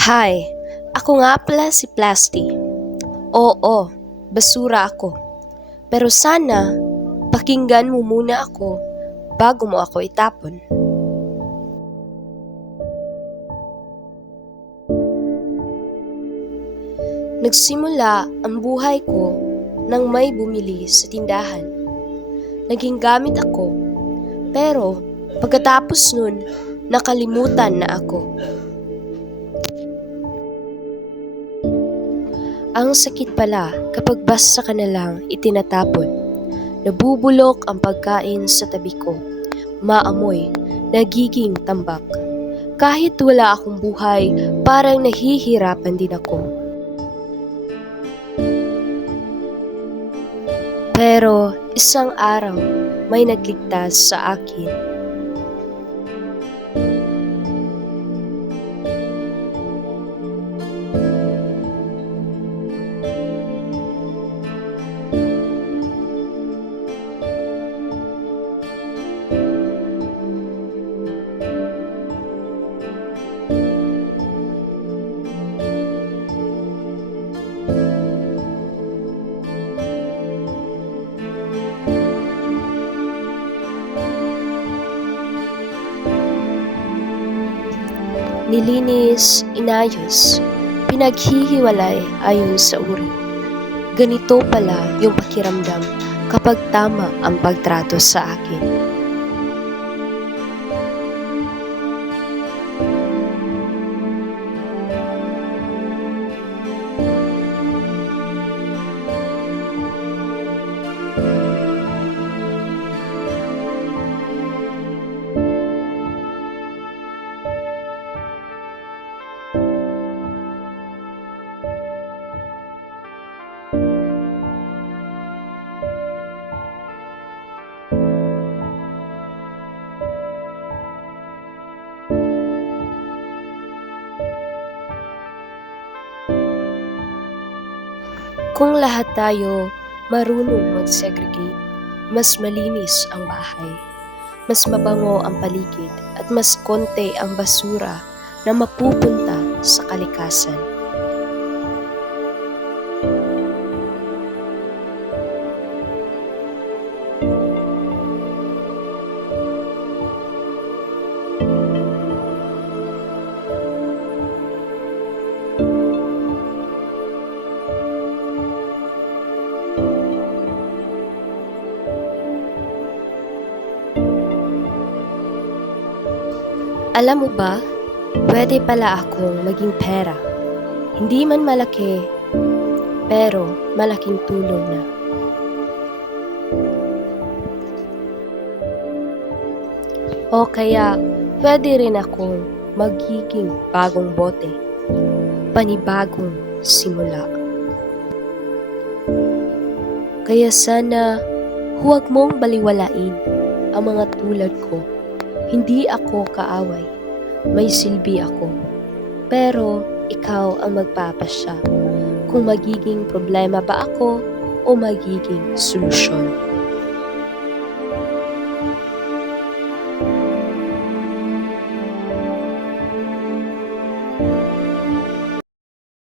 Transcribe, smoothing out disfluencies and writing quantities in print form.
Hi, ako nga pala si Plasty. Oo, basura ako. Pero sana, pakinggan mo muna ako bago mo ako itapon. Nagsimula ang buhay ko nang may bumili sa tindahan. Naging gamit ako, pero pagkatapos nun, nakalimutan na ako. Ang sakit pala kapag basta ka na lang itinatapon. Nabubulok ang pagkain sa tabi ko. Maamoy, nagiging tambak. Kahit wala akong buhay, parang nahihirapan din ako. Pero isang araw, may nagligtas sa akin. Nilinis, inayos, pinaghihiwalay ayon sa uri. Ganito pala yung pakiramdam kapag tama ang pagtrato sa akin. Kung lahat tayo marunong mag-segregate, mas malinis ang bahay, mas mabango ang paligid at mas konti ang basura na mapupunta sa kalikasan. Alam mo ba, pwede pala akong maging pera. Hindi man malaki, pero malaking tulong na. O kaya, pwede rin akong magiging bagong bote, panibagong simula. Kaya sana, huwag mong baliwalain ang mga tulad ko. Hindi ako kaaway, may silbi ako. Pero ikaw ang magpapasya kung magiging problema ba ako o magiging solusyon.